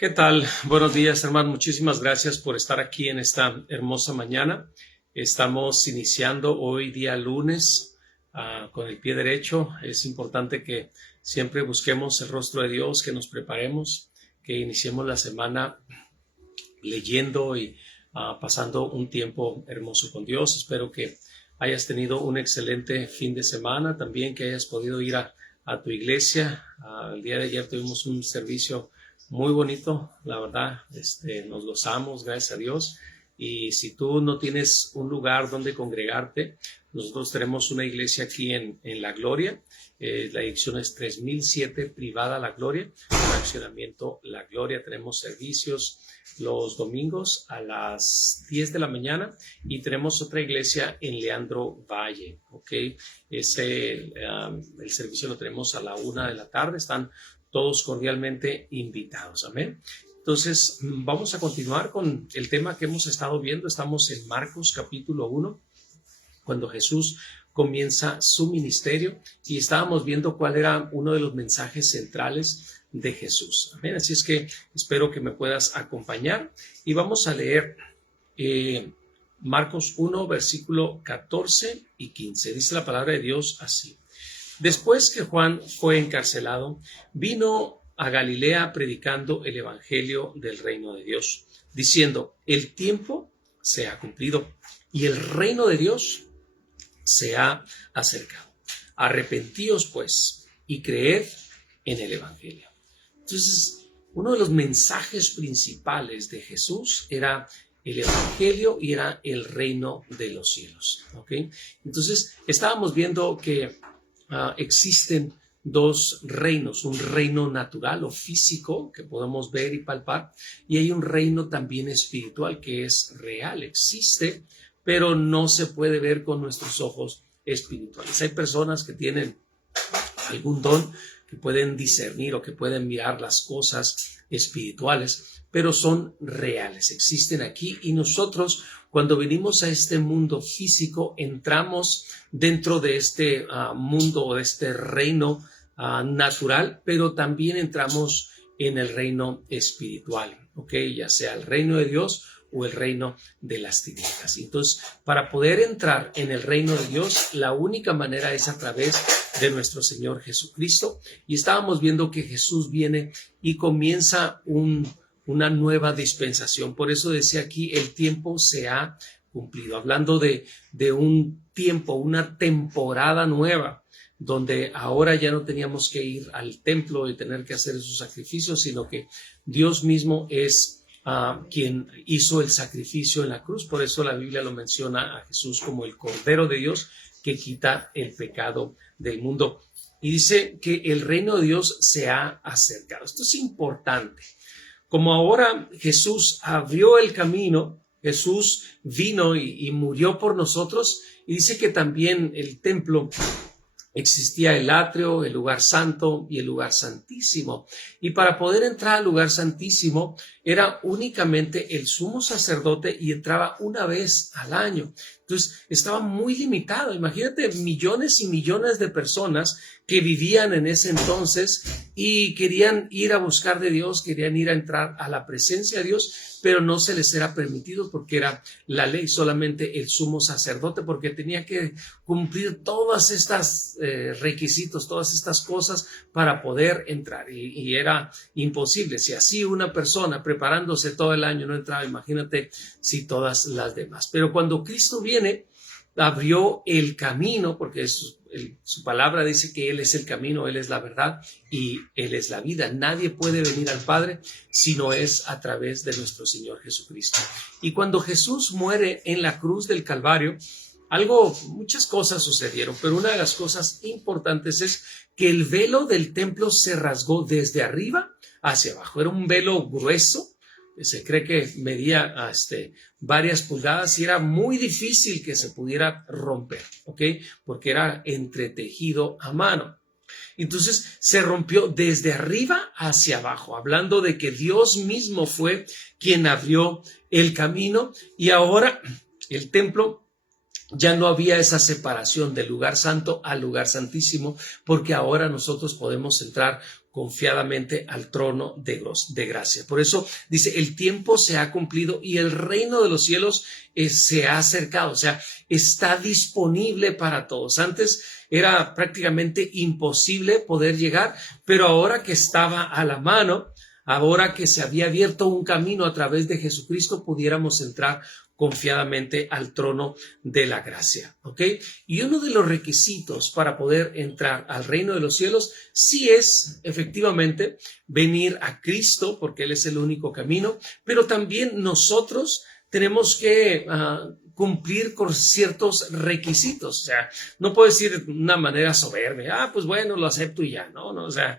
¿Qué tal? Buenos días, hermano. Muchísimas gracias por estar aquí en esta hermosa mañana. Estamos iniciando hoy día lunes con el pie derecho. Es importante que siempre busquemos el rostro de Dios, que nos preparemos, que iniciemos la semana leyendo y pasando un tiempo hermoso con Dios. Espero que hayas tenido un excelente fin de semana, también que hayas podido ir a tu iglesia. El día de ayer tuvimos un servicio muy bonito, la verdad, nos gozamos, gracias a Dios. Y si tú no tienes un lugar donde congregarte, nosotros tenemos una iglesia aquí en La Gloria. La dirección es 3007 Privada La Gloria, fraccionamiento La Gloria. Tenemos servicios los domingos a las 10 de la mañana y tenemos otra iglesia en Leandro Valle, ¿ok? El servicio lo tenemos a la 1 de la tarde. Están todos cordialmente invitados, amén. Entonces, vamos a continuar con el tema que hemos estado viendo. Estamos en Marcos capítulo 1, cuando Jesús comienza su ministerio, y estábamos viendo cuál era uno de los mensajes centrales de Jesús, amén. Así es que espero que me puedas acompañar y vamos a leer Marcos 1, versículo 14 y 15. Dice la palabra de Dios así: Después que Juan fue encarcelado, vino a Galilea predicando el evangelio del reino de Dios, diciendo: el tiempo se ha cumplido y el reino de Dios se ha acercado. Arrepentíos pues y creed en el evangelio. Entonces, uno de los mensajes principales de Jesús era el evangelio y era el reino de los cielos, ¿ok? Entonces, estábamos viendo que existen dos reinos: un reino natural o físico que podemos ver y palpar, y hay un reino también espiritual que es real, existe, pero no se puede ver con nuestros ojos espirituales. Hay personas que tienen algún don, que pueden discernir o que pueden mirar las cosas espirituales, pero son reales, existen aquí, y nosotros, cuando venimos a este mundo físico, entramos dentro de este mundo o de este reino natural, pero también entramos en el reino espiritual, ¿ok? Ya sea el reino de Dios o el reino de las tinieblas. Entonces, para poder entrar en el reino de Dios, la única manera es a través de nuestro Señor Jesucristo. Y estábamos viendo que Jesús viene y comienza una nueva dispensación. Por eso decía aquí: el tiempo se ha cumplido, hablando de un tiempo, una temporada nueva, donde ahora ya no teníamos que ir al templo y tener que hacer esos sacrificios, sino que Dios mismo es quien hizo el sacrificio en la cruz. Por eso la Biblia lo menciona a Jesús como el Cordero de Dios que quita el pecado del mundo. Y dice que el reino de Dios se ha acercado. Esto es importante. Como ahora Jesús abrió el camino, Jesús vino y murió por nosotros, y dice que también el templo existía, el atrio, el lugar santo y el lugar santísimo. Y para poder entrar al lugar santísimo era únicamente el sumo sacerdote, y entraba una vez al año. Entonces estaba muy limitado. Imagínate, millones y millones de personas que vivían en ese entonces y querían ir a buscar de Dios, querían ir a entrar a la presencia de Dios, pero no se les era permitido porque era la ley, solamente el sumo sacerdote, porque tenía que cumplir todas estas requisitos, todas estas cosas para poder entrar, y era imposible. Si así una persona preparándose todo el año no entraba, imagínate si todas las demás. Pero cuando Cristo viene, abrió el camino, porque su palabra dice que Él es el camino, Él es la verdad y Él es la vida. Nadie puede venir al Padre si no es a través de nuestro Señor Jesucristo. Y cuando Jesús muere en la cruz del Calvario, muchas cosas sucedieron, pero una de las cosas importantes es que el velo del templo se rasgó desde arriba hacia abajo. Era un velo grueso, se cree que medía varias pulgadas, y era muy difícil que se pudiera romper, ¿ok? Porque era entretejido a mano. Entonces se rompió desde arriba hacia abajo, hablando de que Dios mismo fue quien abrió el camino, y ahora el templo ya no había esa separación del lugar santo al lugar santísimo, porque ahora nosotros podemos entrar confiadamente al trono de gracia. Por eso dice, el tiempo se ha cumplido y el reino de los cielos se ha acercado, o sea, está disponible para todos. Antes era prácticamente imposible poder llegar, pero ahora que estaba a la mano, ahora que se había abierto un camino a través de Jesucristo, pudiéramos entrar confiadamente al trono de la gracia, ¿ok? Y uno de los requisitos para poder entrar al reino de los cielos sí es efectivamente venir a Cristo, porque Él es el único camino, pero también nosotros tenemos que cumplir con ciertos requisitos. O sea, no puedo decir de una manera soberbia, pues bueno, lo acepto y ya, no, o sea,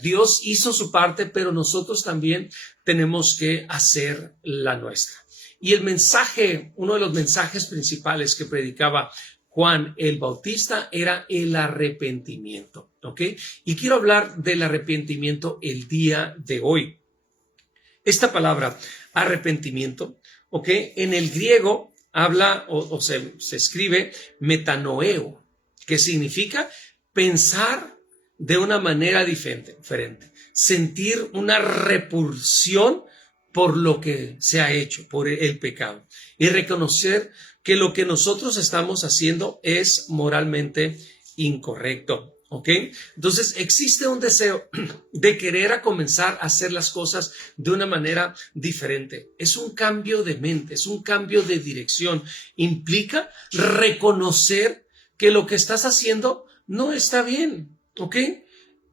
Dios hizo su parte, pero nosotros también tenemos que hacer la nuestra. Y el mensaje, uno de los mensajes principales que predicaba Juan el Bautista era el arrepentimiento, ¿ok? Y quiero hablar del arrepentimiento el día de hoy. Esta palabra arrepentimiento, ¿ok? En el griego habla o se escribe metanoeo, que significa pensar de una manera diferente, sentir una repulsión por lo que se ha hecho, por el pecado, y reconocer que lo que nosotros estamos haciendo es moralmente incorrecto, ¿ok? Entonces existe un deseo de querer a comenzar a hacer las cosas de una manera diferente. Es un cambio de mente, es un cambio de dirección. Implica reconocer que lo que estás haciendo no está bien, ¿ok?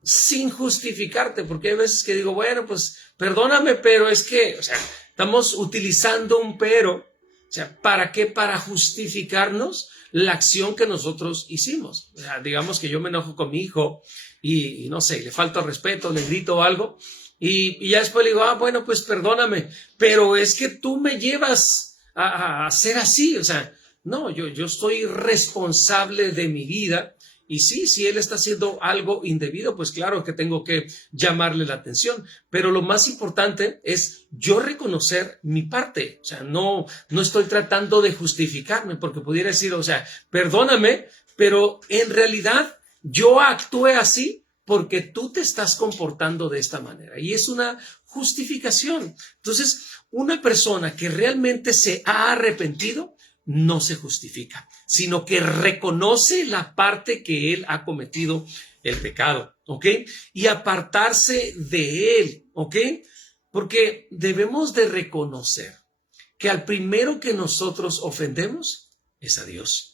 Sin justificarte, porque hay veces que digo, bueno, pues perdóname, pero es que, o sea, estamos utilizando un pero, o sea, ¿para qué? Para justificarnos la acción que nosotros hicimos. O sea, digamos que yo me enojo con mi hijo y no sé, le falto al respeto, le grito algo y ya después le digo, bueno, pues perdóname, pero es que tú me llevas a ser así, o sea, no, yo estoy responsable de mi vida. Y sí, si él está haciendo algo indebido, pues claro que tengo que llamarle la atención. Pero lo más importante es yo reconocer mi parte. O sea, no estoy tratando de justificarme porque pudiera decir, o sea, perdóname, pero en realidad yo actué así porque tú te estás comportando de esta manera. Y es una justificación. Entonces, una persona que realmente se ha arrepentido no se justifica, sino que reconoce la parte que él ha cometido el pecado, ¿ok? Y apartarse de él, ¿ok? Porque debemos de reconocer que al primero que nosotros ofendemos es a Dios.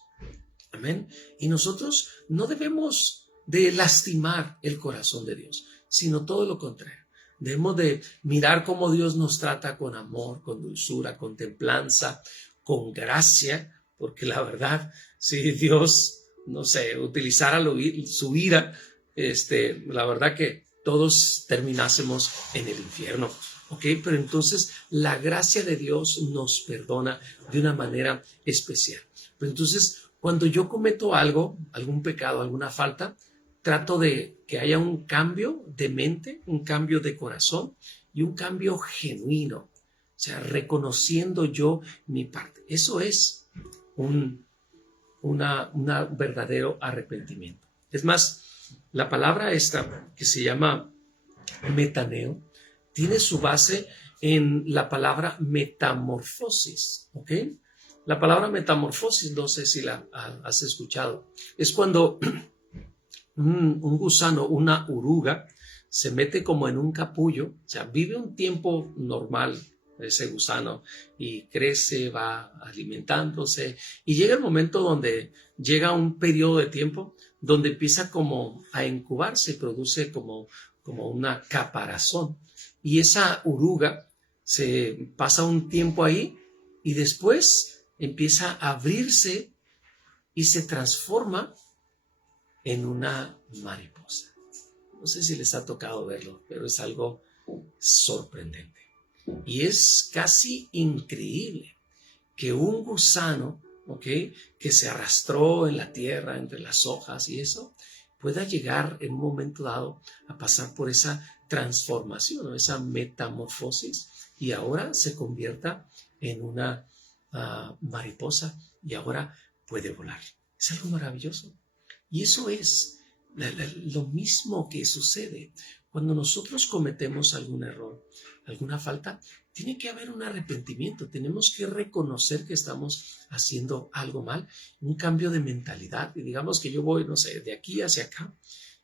Amén. Y nosotros no debemos de lastimar el corazón de Dios, sino todo lo contrario. Debemos de mirar cómo Dios nos trata con amor, con dulzura, con templanza, con gracia, porque la verdad, si Dios, no sé, utilizara su ira, la verdad que todos terminásemos en el infierno, ¿ok? Pero entonces la gracia de Dios nos perdona de una manera especial. Pero entonces, cuando yo cometo algo, algún pecado, alguna falta, trato de que haya un cambio de mente, un cambio de corazón y un cambio genuino. O sea, reconociendo yo mi parte. Eso es un verdadero arrepentimiento. Es más, la palabra esta que se llama metaneo tiene su base en la palabra metamorfosis, ¿ok? La palabra metamorfosis, no sé si la has escuchado, es cuando un gusano, una oruga, se mete como en un capullo, o sea, vive un tiempo normal ese gusano y crece, va alimentándose y llega el momento donde llega un periodo de tiempo donde empieza como a incubarse y produce como una caparazón y esa oruga se pasa un tiempo ahí y después empieza a abrirse y se transforma en una mariposa. No sé si les ha tocado verlo, pero es algo sorprendente. Y es casi increíble que un gusano, ¿ok?, que se arrastró en la tierra, entre las hojas y eso, pueda llegar en un momento dado a pasar por esa transformación, ¿no?, esa metamorfosis, y ahora se convierta en una mariposa y ahora puede volar. Es algo maravilloso. Y eso es Lo mismo que sucede cuando nosotros cometemos algún error, alguna falta, tiene que haber un arrepentimiento. Tenemos que reconocer que estamos haciendo algo mal, un cambio de mentalidad. Y digamos que yo voy, no sé, de aquí hacia acá.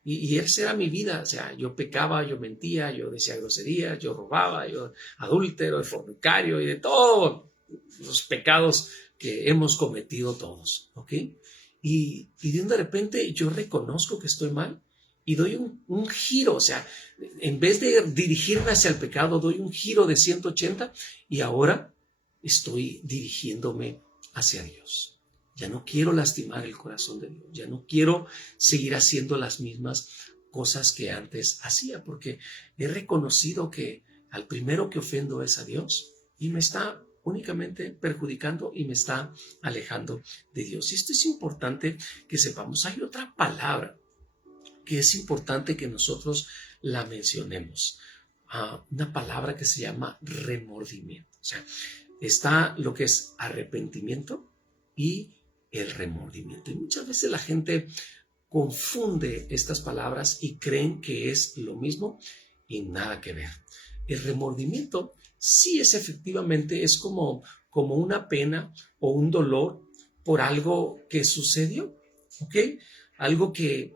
Y esa era mi vida. O sea, yo pecaba, yo mentía, yo decía groserías, yo robaba, yo adúltero, fornicario y de todos los pecados que hemos cometido todos. ¿Ok? Y de repente yo reconozco que estoy mal y doy un giro, o sea, en vez de dirigirme hacia el pecado, doy un giro de 180 y ahora estoy dirigiéndome hacia Dios. Ya no quiero lastimar el corazón de Dios, ya no quiero seguir haciendo las mismas cosas que antes hacía, porque he reconocido que al primero que ofendo es a Dios y me está únicamente perjudicando y me está alejando de Dios. Y esto es importante que sepamos. Hay otra palabra que es importante que nosotros la mencionemos. Una palabra que se llama remordimiento. O sea, está lo que es arrepentimiento y el remordimiento. Y muchas veces la gente confunde estas palabras y creen que es lo mismo y nada que ver. El remordimiento sí es efectivamente, es como una pena o un dolor por algo que sucedió, ¿ok? Algo que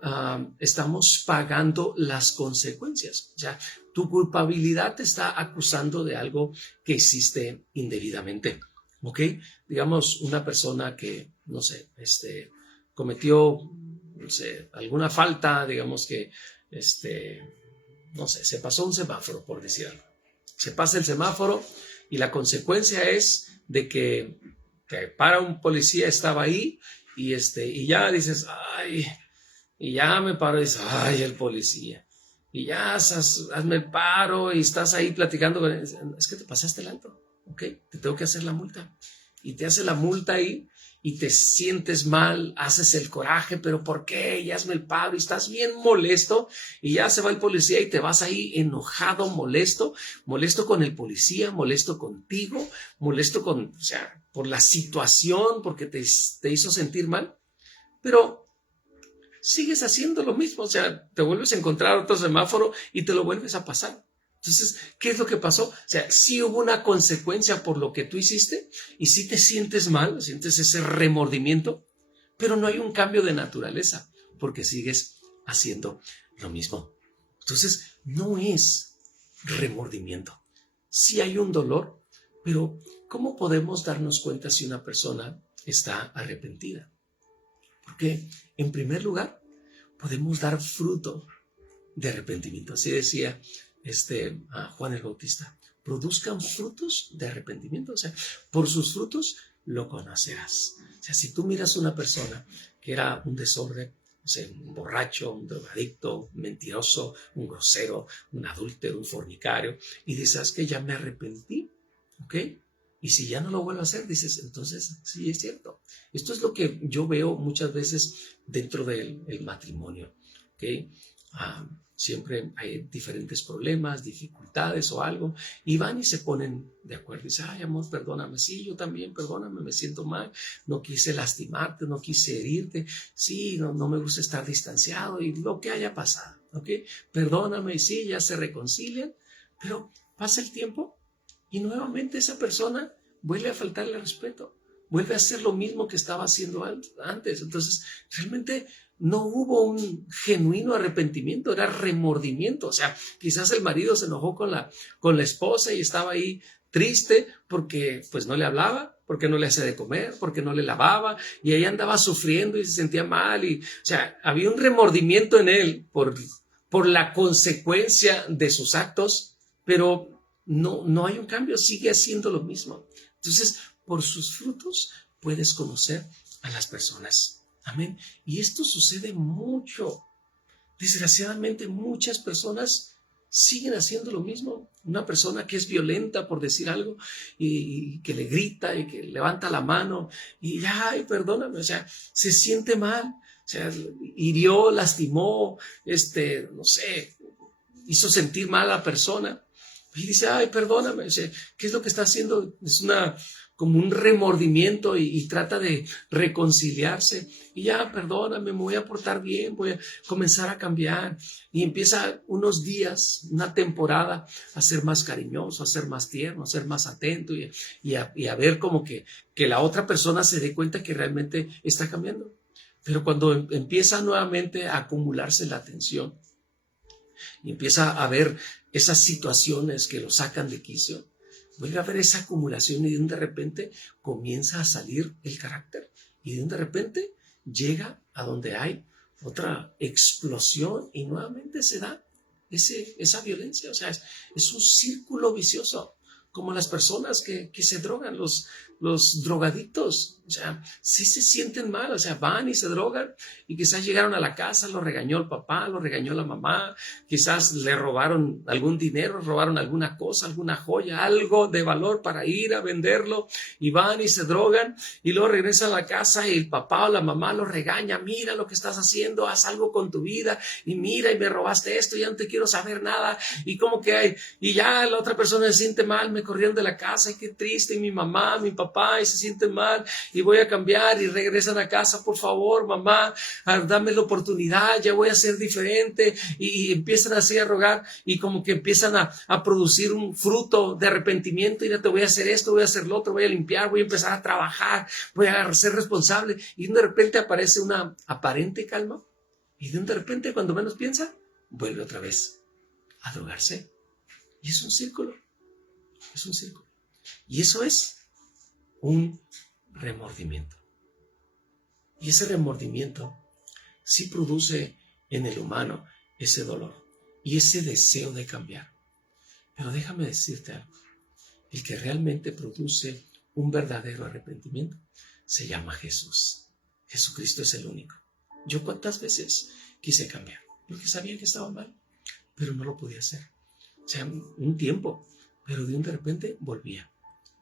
estamos pagando las consecuencias. O sea, tu culpabilidad te está acusando de algo que hiciste indebidamente, ¿ok? Digamos, una persona que, no sé, cometió, no sé, alguna falta, digamos que, no sé, se pasó un semáforo, por decir algo. Se pasa el semáforo y la consecuencia es de que te para un policía, estaba ahí y ya dices, ay, y ya me paro y dices, ay, el policía. Y ya hazme el paro y estás ahí platicando con él. Es que te pasaste el alto, ¿ok? Te tengo que hacer la multa. Y te hace la multa ahí y te sientes mal, haces el coraje, pero ¿por qué? Y hazme el paro y estás bien molesto y ya se va el policía y te vas ahí enojado, molesto con el policía, molesto contigo, molesto o sea, por la situación, porque te hizo sentir mal, pero sigues haciendo lo mismo, o sea, te vuelves a encontrar otro semáforo y te lo vuelves a pasar. Entonces, ¿qué es lo que pasó? O sea, sí hubo una consecuencia por lo que tú hiciste y sí te sientes mal, sientes ese remordimiento, pero no hay un cambio de naturaleza porque sigues haciendo lo mismo. Entonces, no es remordimiento. Sí hay un dolor, pero ¿cómo podemos darnos cuenta si una persona está arrepentida? Porque, en primer lugar, podemos dar fruto de arrepentimiento. Así decía Juan el Bautista, produzcan frutos de arrepentimiento. O sea, por sus frutos lo conocerás. O sea, si tú miras a una persona que era un desorden, o sea, un borracho, un drogadicto, un mentiroso, un grosero, un adúltero, un fornicario, y dices que ya me arrepentí, ¿ok? Y si ya no lo vuelvo a hacer, dices, entonces sí es cierto. Esto es lo que yo veo muchas veces dentro del matrimonio, ¿ok? Siempre hay diferentes problemas, dificultades o algo, y van y se ponen de acuerdo. Dicen, ay, amor, perdóname. Sí, yo también, perdóname, me siento mal. No quise lastimarte, no quise herirte. Sí, no me gusta estar distanciado y lo que haya pasado, ¿ok? Perdóname, y sí, ya se reconcilian, pero pasa el tiempo y nuevamente esa persona vuelve a faltarle respeto, vuelve a hacer lo mismo que estaba haciendo antes. Entonces, realmente no hubo un genuino arrepentimiento, era remordimiento. O sea, quizás el marido se enojó con la esposa y estaba ahí triste porque pues no le hablaba, porque no le hacía de comer, porque no le lavaba, y ella andaba sufriendo y se sentía mal. O sea, había un remordimiento en él por la consecuencia de sus actos, pero no hay un cambio, sigue haciendo lo mismo. Entonces, por sus frutos puedes conocer a las personas. Amén. Y esto sucede mucho. Desgraciadamente, muchas personas siguen haciendo lo mismo. Una persona que es violenta, por decir algo, y que le grita y que levanta la mano y, ay, perdóname, o sea, se siente mal, o sea, hirió, lastimó, no sé, hizo sentir mal a la persona. Y dice, ay, perdóname, o sea, ¿qué es lo que está haciendo? Es como un remordimiento y trata de reconciliarse. Y ya, perdóname, me voy a portar bien, voy a comenzar a cambiar. Y empieza unos días, una temporada, a ser más cariñoso, a ser más tierno, a ser más atento y a ver como que la otra persona se dé cuenta que realmente está cambiando. Pero cuando empieza nuevamente a acumularse la tensión y empieza a ver esas situaciones que lo sacan de quicio, vuelve a ver esa acumulación y de repente comienza a salir el carácter. Y de repente llega a donde hay otra explosión y nuevamente se da esa violencia. O sea, es un círculo vicioso, como las personas que se drogan, los drogadictos. O sea, sí se sienten mal, o sea, van y se drogan y quizás llegaron a la casa, lo regañó el papá, lo regañó la mamá, quizás le robaron algún dinero, robaron alguna cosa, alguna joya, algo de valor para ir a venderlo y van y se drogan y luego regresan a la casa y el papá o la mamá lo regaña, mira lo que estás haciendo, haz algo con tu vida y mira y me robaste esto, ya no te quiero saber nada y como que hay, y ya la otra persona se siente mal, me corrieron de la casa y qué triste y mi mamá, mi papá y se sienten mal y voy a cambiar y regresan a casa, por favor, mamá, dame la oportunidad, ya voy a ser diferente y empiezan así a rogar y como que empiezan a producir un fruto de arrepentimiento y ya te voy a hacer esto, voy a hacer lo otro, voy a limpiar, voy a empezar a trabajar, voy a ser responsable y de repente aparece una aparente calma y de repente cuando menos piensa, vuelve otra vez a drogarse y es un círculo, y eso es un remordimiento. Y ese remordimiento sí produce en el humano ese dolor y ese deseo de cambiar. Pero déjame decirte algo. El que realmente produce un verdadero arrepentimiento se llama Jesús. Jesucristo es el único. Yo cuántas veces quise cambiar porque sabía que estaba mal, pero no lo podía hacer. O sea, un tiempo, pero de repente volvía.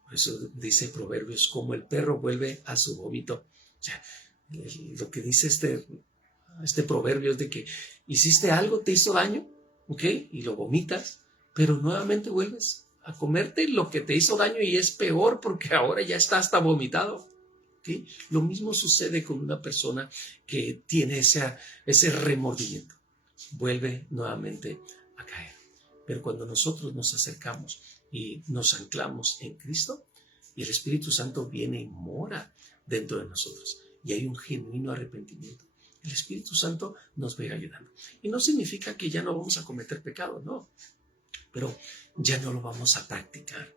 Por eso dice Proverbios, como el perro vuelve a su vómito. O sea, lo que dice este proverbio es de que hiciste algo, te hizo daño, ¿ok? Y lo vomitas, pero nuevamente vuelves a comerte lo que te hizo daño y es peor porque ahora ya está hasta vomitado. ¿Okay? Lo mismo sucede con una persona que tiene ese remordimiento. Vuelve nuevamente a caer. Pero cuando nosotros nos acercamos y nos anclamos en Cristo, y el Espíritu Santo viene y mora dentro de nosotros, y hay un genuino arrepentimiento, el Espíritu Santo nos va a ir ayudando. Y no significa que ya no vamos a cometer pecado, no, pero ya no lo vamos a practicar.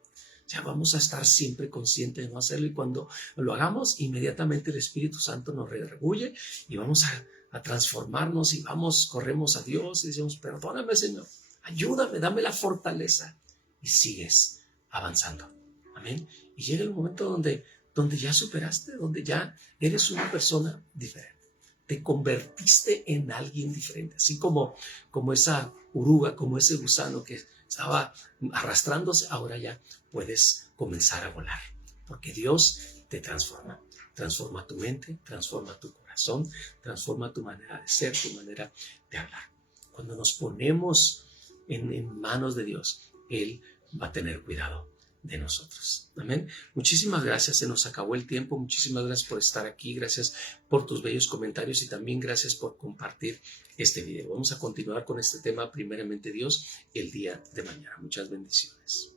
Ya vamos a estar siempre conscientes de no hacerlo, y cuando lo hagamos, inmediatamente el Espíritu Santo nos redarguye y vamos a transformarnos y corremos a Dios y decimos, perdóname, Señor, ayúdame, dame la fortaleza, y sigues avanzando. Amén. Y llega el momento donde ya superaste, donde ya eres una persona diferente. Te convertiste en alguien diferente, así como esa oruga, como ese gusano que estaba arrastrándose, ahora ya puedes comenzar a volar, porque Dios te transforma. Transforma tu mente, transforma tu corazón, transforma tu manera de ser, tu manera de hablar. Cuando nos ponemos en manos de Dios, Él va a tener cuidado de nosotros. Amén. Muchísimas gracias, se nos acabó el tiempo. Muchísimas gracias por estar aquí, gracias por tus bellos comentarios y también gracias por compartir este video. Vamos a continuar con este tema, primeramente Dios, el día de mañana. Muchas bendiciones.